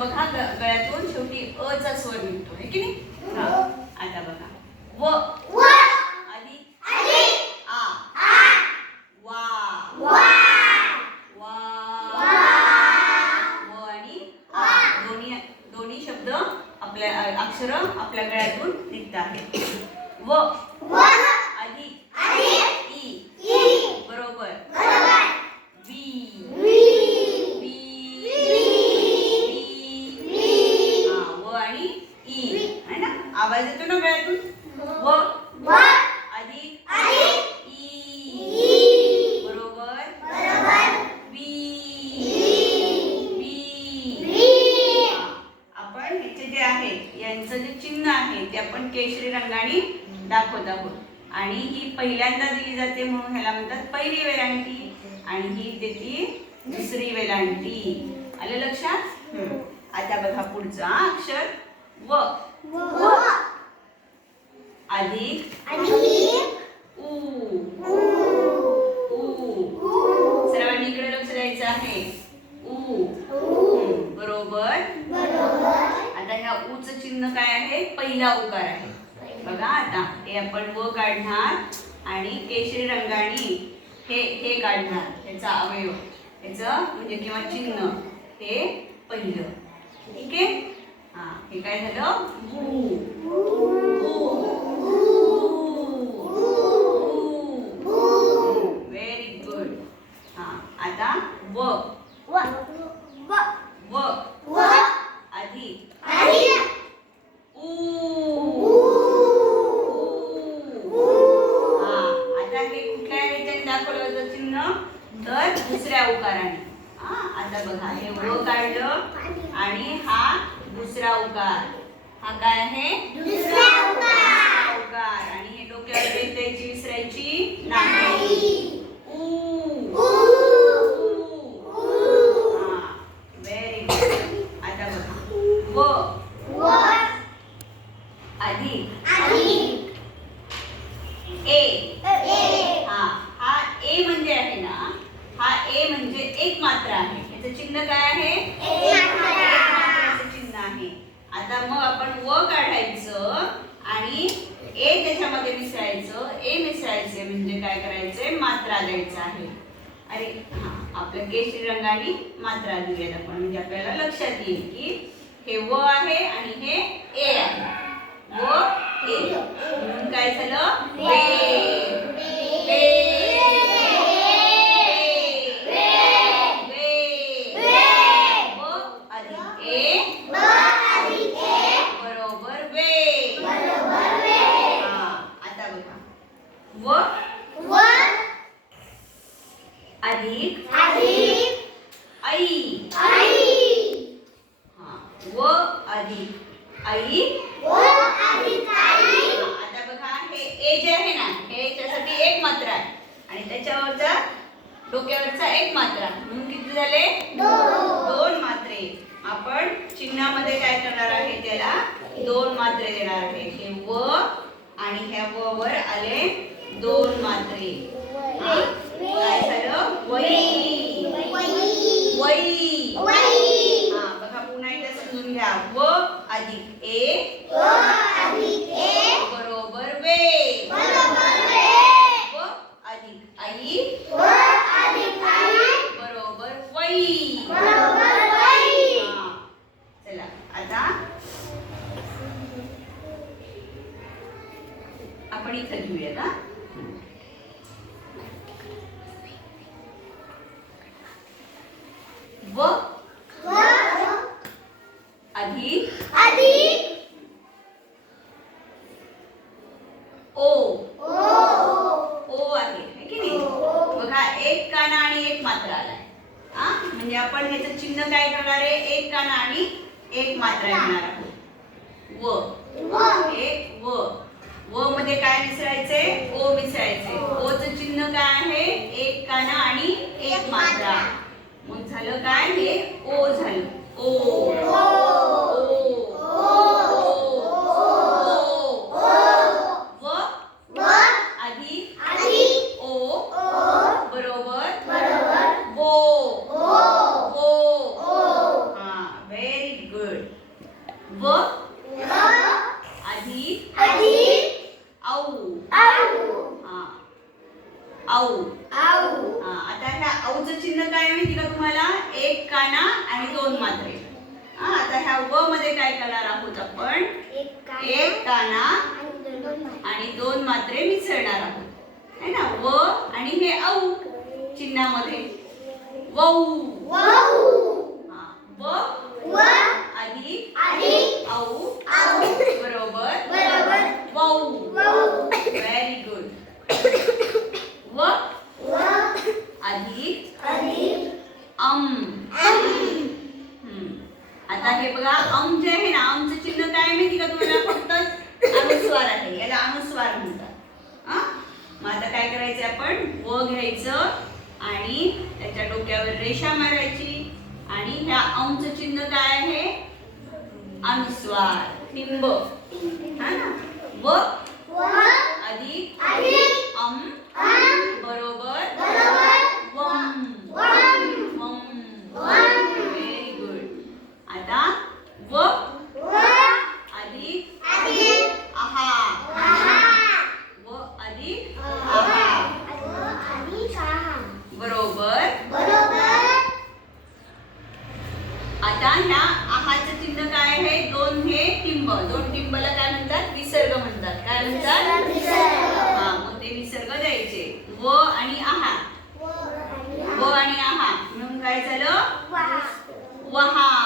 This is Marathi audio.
बघा गळ्यातून शेवटी अ चा स्वर निघतो आहे की नाही? आता बघा. व. आ. वा. वा. व. आणि दोन्ही दोन्ही शब्द आपल्या अक्षर आपल्या गळ्यातून निघत आहे व. दाखवत आहोत आणि ही पहिल्यांदा दिली जाते म्हणून ह्याला म्हणतात पहिली वेलांटी. आणि ही देती दुसरी वेलांटी. आलं लक्षात. आता बघा पुढचा अक्षर व. व. अधिक आधी ऊ ऊ ऊ ऊ सर्वांनी इकडे लक्ष द्यायचं आहे ऊ ऊ हम्म. बरोबर बरोबर आता ह्या ऊचं चिन्ह काय आहे पहिला उकार आहे बघा आता हे आपण व काढणार आणि केशरी रंगाने हे हे काढणार ह्याचा अवयव त्याचं म्हणजे किंवा चिन्ह हे पहिलं. ठीक आहे? हा हे काय झालं? भू व्हेरी गुड हा आता व व व व व आधी आधी ऊ ऊ हा आता हे कुठल्या ह्याच्याने दाखवलं होतं चिन्ह तर दुसऱ्या उकाराने हा आता बघा हे व काढलं आणि हा दुसरा उकार हा काय आहे? दुसरा उकार. आणि हे डोक्यावर द्यायची विसरायची नाही. ऊ. ऊ. व्हेरी गुड आता बघा. व. ए. ए. हा. हा ए म्हणजे आहे ना हा ए म्हणजे एक मात्रा आहे. याचं चिन्ह काय आहे एक मात्रा. एक मात्राचं चिन्ह आहे आता मग आपण व काढायचं आणि ए त्याच्यामध्ये मिसळायचं. ए मिसळायचे म्हणजे काय करायचंय मात्रा द्यायचं आहे. अरे हा आपल्या केशरी रंगाने मात्रा दिल्यात आपण. म्हणजे आपल्याला लक्षात येईल की हे व आहे आणि हे ए आहे. व ए म्हणून काय झालं वे बरोबर वे आता बघा व? अधिक? आई. हा. व अधिक. आई? आता बघा हे ए जे आहे ना हे याच्यासाठी एक मात्रा आहे. आणि त्याच्यावरचा डोक्यावरचा एक मात्रा म्हणून किती झाले? दोन मात्रे. आपण चिन्हामध्ये काय करणार आहे त्याला? दोन मात्रे देणार आहे. हे व आणि ह्या व वर आले दोन मात्रे काय झालं? वही. वही. हा बघा पुन्हा एकदा समजून घ्या. व अधिक ए. बरोबर वे. व अधिक आई. बरोबर वही. हा. चला आता आपण इथं घेऊयात हा. व अधिक ओ. ओ. आहे है की नाही? बघा एक काना आणि एक मात्रा आलाय. हा? म्हणजे आपण ह्याचं चिन्ह काय करणार आहे? एक काना आणि एक मात्रा घेणार आहोत. व. एक व. व मध्ये काय मिसळायचे ओ मिसळायचे ओचं चिन्ह काय आहे एक काना आणि एक मात्रा मग झालं काय हे? ओ झालं. ओ ओ व आधी ओ बरोबर बो बो हा व्हेरी गुड व आऊ. आऊ. हा, आता ह्या औचं चिन्ह काय माहिती का तुम्हाला? एक काना आणि दोन मात्रे. हा, आता ह्या व मध्ये काय करणार आहोत आपण? एक काना आणि दोन मात्रे. मिसळणार आहोत. है ना? व आणि हे औ चिन्हामध्ये. वऊ. वाऊ. हा, व व अधिक अधिक औ आऊ बरोबर बरोबर वऊ वाऊ व्हेरी गुड व व अधिक अधिक अम आम हम्म. आता जे आहे ना अमचं चिन्ह काय माहिती का तुम्हाला? फक्त अनुस्वार आहे. याला अनुस्वार म्हणतात. हा? मग आता काय करायचं आपण? व घ्यायचं आणि त्याच्या डोक्यावर रेषा मारायची आणि ह्या अमचं चिन्ह काय आहे? अनुस्वार. टिंब हा ना? व अधिक अम आम बरोबर बरोबर वम वम वम वम व्हेरी गुड आता व व अधिक अधिक आहा आहा व अधिक आहा आहा व अधिक आहा बरोबर बरोबर आता ह्या आहाचं चिन्ह काय आहे दोन हे टिंब दोन टिंबला काय म्हणतात विसर्ग म्हणतात काय म्हणतात विसर्ग. हा मग ते विसर्ग द्यायचे व आणि आहा व आणि आहा म्हणून काय झालं? वहा.